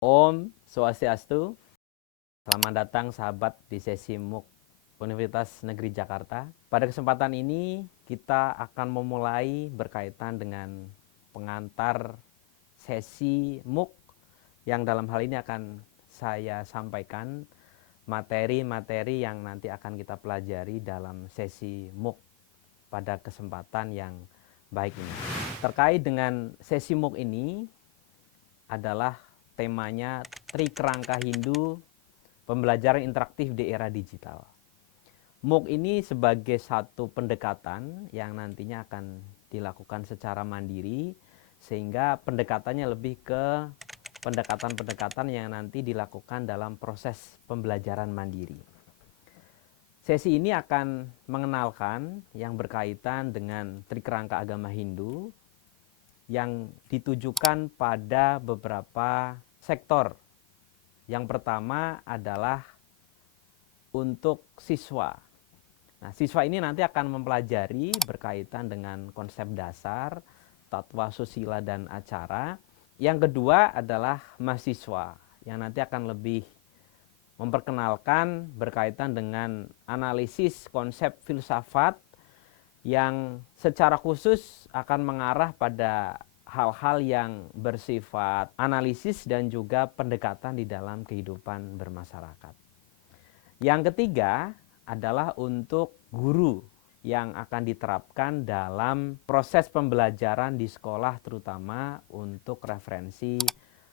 Om Swastiastu, selamat datang sahabat di sesi MOOC Universitas Negeri Jakarta. Pada kesempatan ini kita akan memulai berkaitan dengan pengantar sesi MOOC yang dalam hal ini akan saya sampaikan materi-materi yang nanti akan kita pelajari dalam sesi MOOC pada kesempatan yang baik ini. Terkait dengan sesi MOOC ini adalah temanya Trikerangka Hindu, pembelajaran interaktif di era digital. MOOC ini sebagai satu pendekatan yang nantinya akan dilakukan secara mandiri, sehingga pendekatannya lebih ke pendekatan-pendekatan yang nanti dilakukan dalam proses pembelajaran mandiri. Sesi ini akan mengenalkan yang berkaitan dengan Trikerangka agama Hindu yang ditujukan pada beberapa sektor. Yang pertama adalah untuk siswa. Nah, siswa ini nanti akan mempelajari berkaitan dengan konsep dasar, tatwa susila dan acara. Yang kedua adalah mahasiswa yang nanti akan lebih memperkenalkan berkaitan dengan analisis konsep filsafat yang secara khusus akan mengarah pada hal-hal yang bersifat analisis dan juga pendekatan di dalam kehidupan bermasyarakat. Yang ketiga adalah untuk guru yang akan diterapkan dalam proses pembelajaran di sekolah, terutama untuk referensi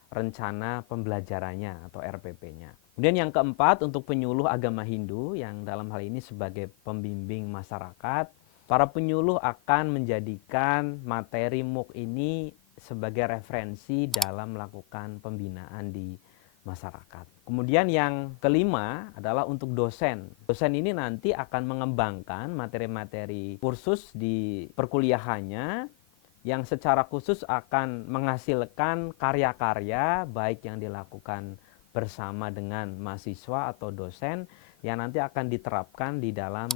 rencana pembelajarannya atau RPP-nya. Kemudian yang keempat untuk penyuluh agama Hindu yang dalam hal ini sebagai pembimbing masyarakat. Para penyuluh akan menjadikan materi MOOC ini sebagai referensi dalam melakukan pembinaan di masyarakat. Kemudian yang kelima adalah untuk dosen. Dosen ini nanti akan mengembangkan materi-materi kursus di perkuliahannya yang secara khusus akan menghasilkan karya-karya baik yang dilakukan bersama dengan mahasiswa atau dosen yang nanti akan diterapkan di dalam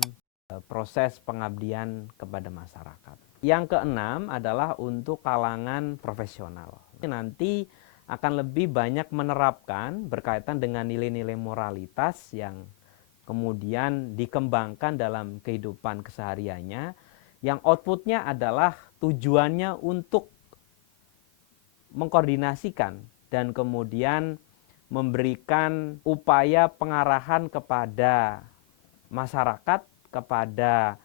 proses pengabdian kepada masyarakat. Yang keenam adalah untuk kalangan profesional. Nanti akan lebih banyak menerapkan berkaitan dengan nilai-nilai moralitas yang kemudian dikembangkan dalam kehidupan kesehariannya, yang outputnya adalah tujuannya untuk mengkoordinasikan dan kemudian memberikan upaya pengarahan kepada masyarakat, kepada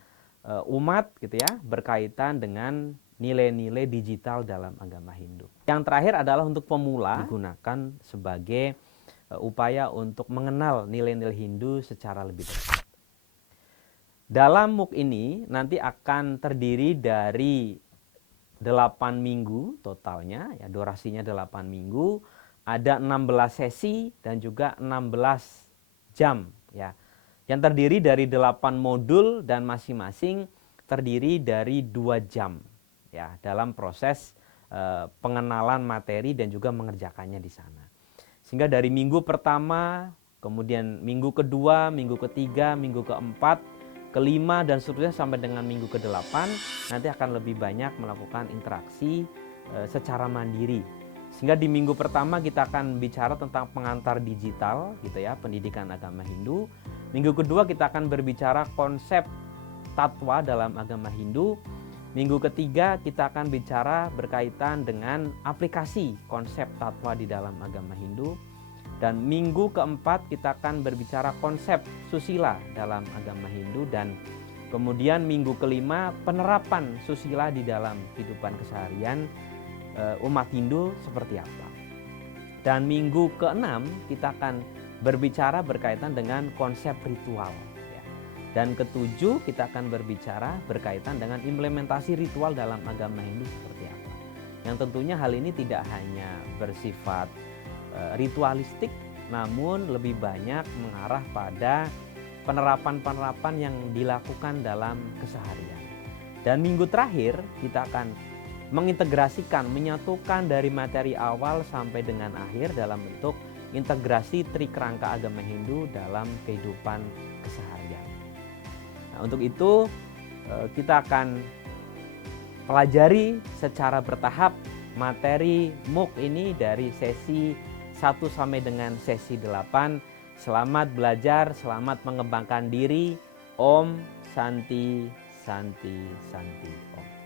umat gitu ya, berkaitan dengan nilai-nilai digital dalam agama Hindu. Yang terakhir adalah untuk pemula, digunakan sebagai upaya untuk mengenal nilai-nilai Hindu secara lebih dekat. Dalam MOOC ini nanti akan terdiri dari 8 minggu totalnya, ya, durasinya 8 minggu, ada 16 sesi dan juga 16 jam ya. Yang terdiri dari 8 modul dan masing-masing terdiri dari 2 jam ya dalam proses pengenalan materi dan juga mengerjakannya di sana. Sehingga dari minggu pertama, kemudian minggu kedua, minggu ketiga, minggu keempat, kelima dan seterusnya sampai dengan minggu ke-8 nanti akan lebih banyak melakukan interaksi secara mandiri. Sehingga di minggu pertama kita akan bicara tentang pengantar digital gitu ya, pendidikan agama Hindu. Minggu kedua kita akan berbicara konsep tatwa dalam agama Hindu. Minggu ketiga kita akan bicara berkaitan dengan aplikasi konsep tatwa di dalam agama Hindu. Dan minggu keempat kita akan berbicara konsep susila dalam agama Hindu. Dan kemudian minggu kelima penerapan susila di dalam kehidupan keseharian umat Hindu seperti apa. Dan minggu keenam kita akan berbicara berkaitan dengan konsep ritual. Dan ketujuh kita akan berbicara berkaitan dengan implementasi ritual dalam agama Hindu seperti apa. Yang tentunya hal ini tidak hanya bersifat ritualistik, namun lebih banyak mengarah pada penerapan-penerapan yang dilakukan dalam keseharian. Dan minggu terakhir kita akan mengintegrasikan, menyatukan dari materi awal sampai dengan akhir dalam bentuk integrasi Trikerangka agama Hindu dalam kehidupan keseharian. Nah, untuk itu kita akan pelajari secara bertahap materi MOOC ini dari sesi 1 sampai dengan sesi 8. Selamat belajar, selamat mengembangkan diri. Om Santi Santi Santi Om.